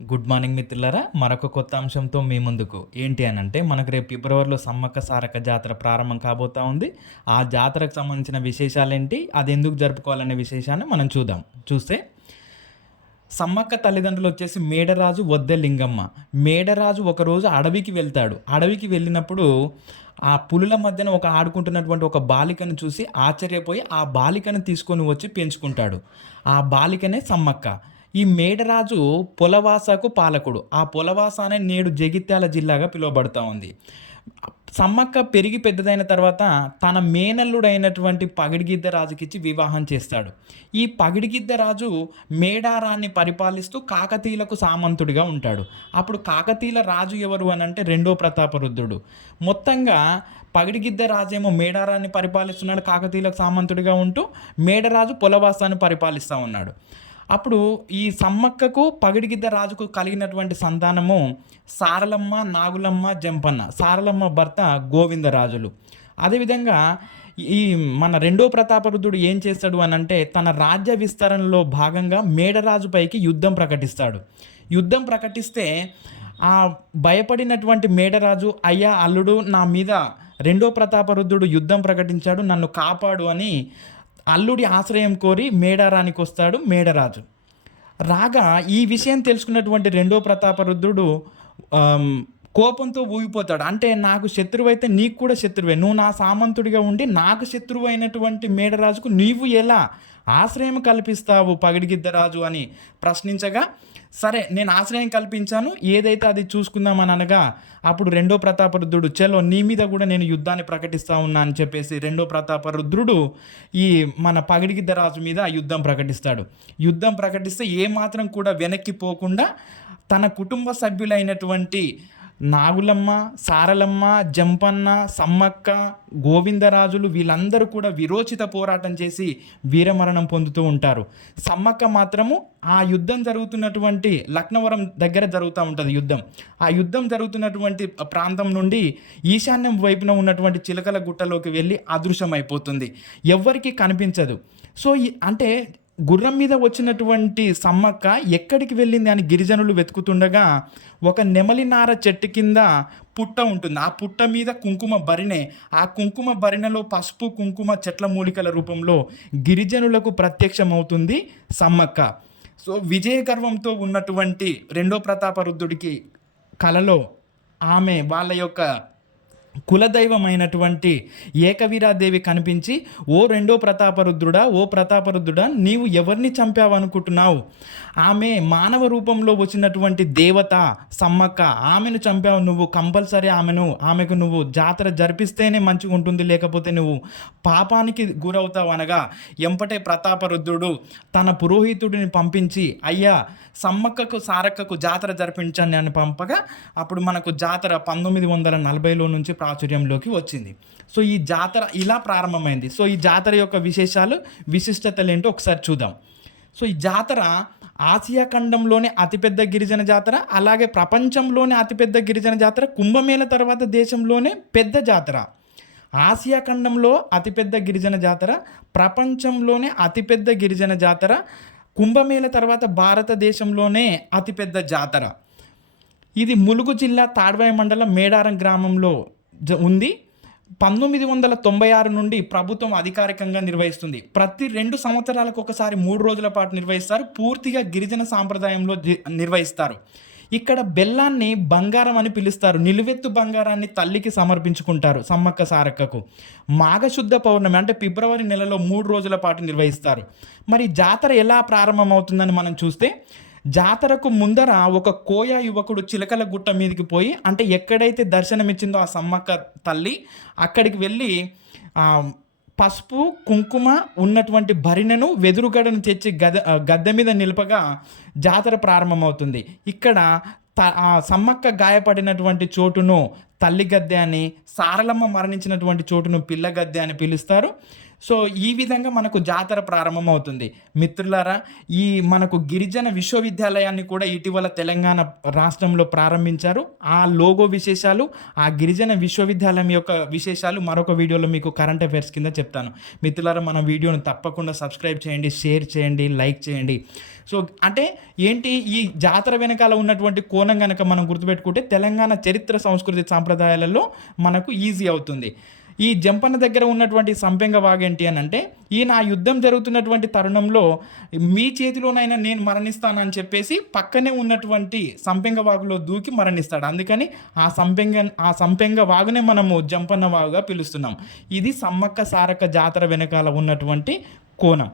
Good morning మిత్రులారా, మరొక కొత్త అంశంతో మీ ముందుకు. ఏంటి అనంటే, మనకు రేపు ఫిబ్రవరిలో సమ్మక్క సారక్క జాతర ప్రారంభం కాబోతా ఉంది. ఆ జాతరకు సంబంధించిన విశేషాలేంటి, అది ఎందుకు జరుపుకోవాలనే విశేషాన్ని మనం చూస్తే సమ్మక్క తల్లిదండ్రులు వచ్చేసి మేడరాజు, వద్దె లింగమ్మ. మేడరాజు ఒకరోజు అడవికి వెళ్తాడు. అడవికి వెళ్ళినప్పుడు ఆ పులుల మధ్యన ఆడుకుంటున్నటువంటి ఒక బాలికను చూసి ఆశ్చర్యపోయి ఆ బాలికను తీసుకొని వచ్చి పెంచుకుంటాడు. ఆ బాలికనే సమ్మక్క. ఈ మేడరాజు పొలవాసకు పాలకుడు. ఆ పొలవాస అనే నేడు జగిత్యాల జిల్లాగా పిలువబడతా ఉంది. సమ్మక్క పెరిగి పెద్దదైన తర్వాత తన మేనల్లుడైనటువంటి పగిడిగిద్ద రాజుకిచ్చి వివాహం చేస్తాడు. ఈ పగిడిగిద్ద రాజు మేడారాన్ని పరిపాలిస్తూ కాకతీయులకు సామంతుడిగా ఉంటాడు. అప్పుడు కాకతీయుల రాజు ఎవరు అనంటే రెండో ప్రతాపరుద్రుడు. మొత్తంగా పగిడిగిద్ద రాజేమో మేడారాన్ని పరిపాలిస్తున్నాడు, కాకతీయులకు సామంతుడిగా ఉంటూ మేడరాజు పొలవాసాన్ని పరిపాలిస్తూ ఉన్నాడు. అప్పుడు ఈ సమ్మక్కకు పగిడిగిద్ద రాజుకు కలిగినటువంటి సంతానము సారలమ్మ, నాగులమ్మ, జంపన్న. సారలమ్మ భర్త గోవిందరాజులు. అదేవిధంగా ఈ మన రెండో ప్రతాపరుద్రుడు ఏం చేస్తాడు అనంటే, తన రాజ్య విస్తరణలో భాగంగా మేడరాజుపైకి యుద్ధం ప్రకటిస్తాడు. యుద్ధం ప్రకటిస్తే ఆ భయపడినటువంటి మేడరాజు, అయ్యా అల్లుడు, నా మీద రెండో ప్రతాపరుద్రుడు యుద్ధం ప్రకటించాడు, నన్ను కాపాడు అని అల్లుడి ఆశ్రయం కోరి మేడారానికి వస్తాడు మేడరాజు. రాగా ఈ విషయం తెలుసుకున్నటువంటి రెండో ప్రతాపరుద్రుడు కోపంతో ఊగిపోతాడు. అంటే నాకు శత్రువైతే నీకు కూడా శత్రువే, నువ్వు నా సామంతుడిగా ఉండి నాకు శత్రువు అయినటువంటి మేడరాజుకు నీవు ఎలా ఆశ్రయం కల్పిస్తావు పగిడిగిద్దరాజు అని ప్రశ్నించగా, సరే నేను ఆశ్రయం కల్పించాను, ఏదైతే అది చూసుకుందామని అనగా, అప్పుడు రెండో ప్రతాపరుద్రుడు చలో నీ మీద కూడా నేను యుద్ధాన్ని ప్రకటిస్తా ఉన్నా అని చెప్పేసి రెండో ప్రతాపరుద్రుడు ఈ మన పగిడిగిద్దరాజు మీద యుద్ధం ప్రకటిస్తాడు. యుద్ధం ప్రకటిస్తే ఏమాత్రం కూడా వెనక్కి పోకుండా తన కుటుంబ సభ్యులైనటువంటి నాగులమ్మ, సారలమ్మ, జంపన్న, సమ్మక్క, గోవిందరాజులు వీళ్ళందరూ కూడా విరోచిత పోరాటం చేసి వీరమరణం పొందుతూ ఉంటారు. సమ్మక్క మాత్రము ఆ యుద్ధం జరుగుతున్నటువంటి లక్నవరం దగ్గర జరుగుతూ ఉంటుంది యుద్ధం. ఆ యుద్ధం జరుగుతున్నటువంటి ప్రాంతం నుండి ఈశాన్యం వైపున ఉన్నటువంటి చిలకల గుట్టలోకి వెళ్ళి అదృశ్యమైపోతుంది, ఎవ్వరికీ కనిపించదు. సో అంటే గుర్రం మీద వచ్చినటువంటి సమ్మక్క ఎక్కడికి వెళ్ళింది అని గిరిజనులు వెతుకుతుండగా ఒక నెమలినార చెట్టు కింద పుట్ట ఉంటుంది. ఆ పుట్ట మీద కుంకుమ భరిణె, ఆ కుంకుమ భరిణెలో పసుపు కుంకుమ చెట్ల మూలికల రూపంలో గిరిజనులకు ప్రత్యక్షమవుతుంది సమ్మక్క. సో విజయ గర్వంతో ఉన్నటువంటి రెండో ప్రతాపరుద్రుడికి కలలో ఆమె వాళ్ళ యొక్క కులదైవమైనటువంటి ఏకవీరాదేవి కనిపించి, ఓ రెండో ప్రతాపరుద్రుడా, ఓ ప్రతాపరుద్రుడా, నీవు ఎవరిని చంపావనుకుంటున్నావు? ఆమె మానవ రూపంలో వచ్చినటువంటి దేవత సమ్మక్క, ఆమెను చంపావు నువ్వు, కంపల్సరీ ఆమెకు నువ్వు జాతర జరిపిస్తేనే మంచిగా ఉంటుంది, లేకపోతే నువ్వు పాపానికి గురవుతావు అనగా, ఎంపటే ప్రతాపరుద్రుడు తన పురోహితుడిని పంపించి, అయ్యా సమ్మక్కకు సారక్కకు జాతర జరిపించండి అని పంపగా, అప్పుడు మనకు జాతర 1940లో నుంచి ప్రాచుర్యంలోకి వచ్చింది. సో ఈ జాతర ఇలా ప్రారంభమైంది. సో ఈ జాతర యొక్క విశేషాలు, విశిష్టతలు ఏంటో ఒకసారి చూద్దాం. సో ఈ జాతర ఆసియా ఖండంలోనే అతిపెద్ద గిరిజన జాతర, అలాగే ప్రపంచంలోనే అతిపెద్ద గిరిజన జాతర, కుంభమేళ తర్వాత దేశంలోనే పెద్ద జాతర. ఆసియా ఖండంలో అతిపెద్ద గిరిజన జాతర, ప్రపంచంలోనే అతిపెద్ద గిరిజన జాతర, కుంభమేళ తర్వాత భారతదేశంలోనే అతిపెద్ద జాతర. ఇది ములుగు జిల్లా తాడ్వాయి మండలం మేడారం గ్రామంలో ఉంది. 1996 నుండి ప్రభుత్వం అధికారికంగా నిర్వహిస్తుంది. ప్రతి 2 సంవత్సరాలకు ఒకసారి 3 రోజుల పాటు నిర్వహిస్తారు. పూర్తిగా గిరిజన సాంప్రదాయంలో నిర్వహిస్తారు. ఇక్కడ బెల్లాన్ని బంగారం అని పిలుస్తారు. నిలువెత్తు బంగారాన్ని తల్లికి సమర్పించుకుంటారు సమ్మక్క సారక్కకు. మాఘశుద్ధ పౌర్ణమి అంటే ఫిబ్రవరి నెలలో 3 రోజుల పాటు నిర్వహిస్తారు. మరి జాతర ఎలా ప్రారంభమవుతుందని మనం చూస్తే, జాతరకు ముందర ఒక కోయ యువకుడు చిలకల గుట్ట మీదకి పోయి, అంటే ఎక్కడైతే దర్శనమిచ్చిందో ఆ సమ్మక్క తల్లి అక్కడికి వెళ్ళి పసుపు కుంకుమ ఉన్నటువంటి భరిణెను వెదురుగడను తెచ్చి గద్దె మీద నిలపగా జాతర ప్రారంభమవుతుంది. ఇక్కడ సమ్మక్క గాయపడినటువంటి చోటును తల్లి గద్దె అని, సారలమ్మ మరణించినటువంటి చోటును పిల్ల గద్దె అని పిలుస్తారు. సో, ఈ విధంగా మనకు జాతర ప్రారంభమవుతుంది. మిత్రులారా, ఈ మనకు గిరిజన విశ్వవిద్యాలయాన్ని కూడా ఇటీవల తెలంగాణ రాష్ట్రంలో ప్రారంభించారు. ఆ లోగో విశేషాలు, ఆ గిరిజన విశ్వవిద్యాలయం యొక్క విశేషాలు మరొక వీడియోలో మీకు కరెంట్ అఫైర్స్ కింద చెప్తాను. మిత్రులారా, మన వీడియోను తప్పకుండా సబ్స్క్రైబ్ చేయండి, షేర్ చేయండి, లైక్ చేయండి. సో, అంటే ఏంటి ఈ జాతర వెనకాల ఉన్నటువంటి కోణం గనక మనం గుర్తుపెట్టుకుంటే తెలంగాణ చరిత్ర, సంస్కృతి, సాంప్రదాయాలలో మనకు ఈజీ అవుతుంది. ఈ జంపన్న దగ్గర ఉన్నటువంటి సంపెంగ వాగేంటి అనంటే, ఈయన ఆ యుద్ధం జరుగుతున్నటువంటి తరుణంలో మీ చేతిలోనైనా నేను మరణిస్తానని చెప్పేసి పక్కనే ఉన్నటువంటి సంపెంగ వాగులో దూకి మరణిస్తాడు. అందుకని ఆ సంపెంగ వాగునే మనము జంపన్న వాగుగా పిలుస్తున్నాం. ఇది సమ్మక్క సారక్క జాతర వెనకాల ఉన్నటువంటి కోణం.